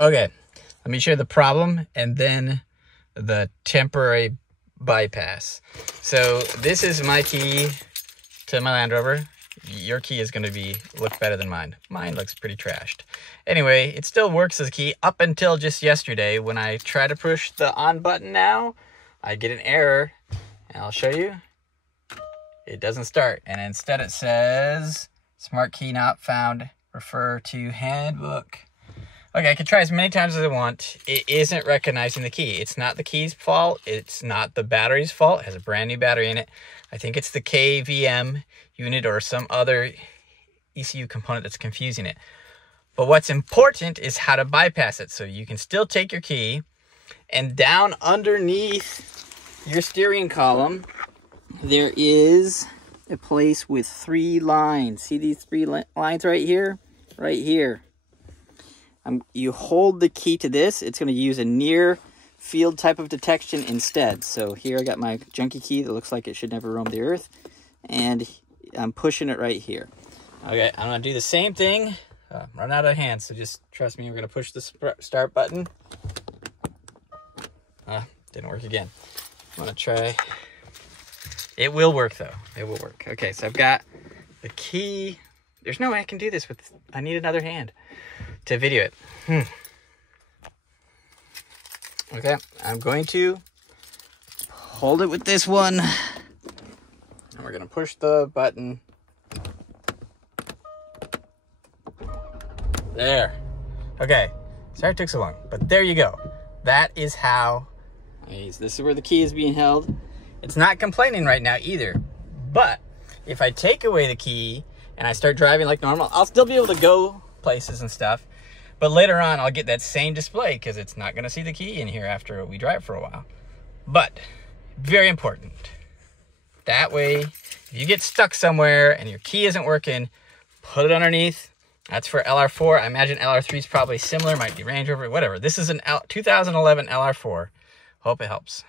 Okay, let me share the problem and then the temporary bypass. So this is my key to my Land Rover. Your key is going to look better than mine. Mine looks pretty trashed. Anyway, it still works as a key up until just yesterday when I try to push the on button now, I get an error, and I'll show you. It doesn't start, and instead it says, smart key not found, refer to handbook. Okay, I can try as many times as I want. It isn't recognizing the key. It's not the key's fault. It's not the battery's fault. It has a brand new battery in it. I think it's the KVM unit or some other ECU component that's confusing it. But what's important is how to bypass it. So you can still take your key, and down underneath your steering column, there is a place with 3 lines. See these 3 lines right here? Right here. You hold the key to this. It's going to use a near field type of detection instead. So here I got my junky key that looks like it should never roam the earth. And I'm pushing it right here. Okay, I'm going to do the same thing. Run out of hands, so just trust me. We're going to push the start button. Didn't work again. I'm going to try. It will work, though. It will work. Okay, so I've got the key. There's no way I can do this with... I need another hand to video it. Okay, I'm going to hold it with this one. And we're going to push the button. There. Okay, sorry it took so long, but there you go. That is how... This is where the key is being held. It's not complaining right now either. But if I take away the key and I start driving like normal, I'll still be able to go places and stuff. But later on, I'll get that same display because it's not going to see the key in here after we drive for a while. But very important. That way, if you get stuck somewhere and your key isn't working, put it underneath. That's for LR4. I imagine LR3 is probably similar. Might be Range Rover, whatever. This is an 2011 LR4. Hope it helps.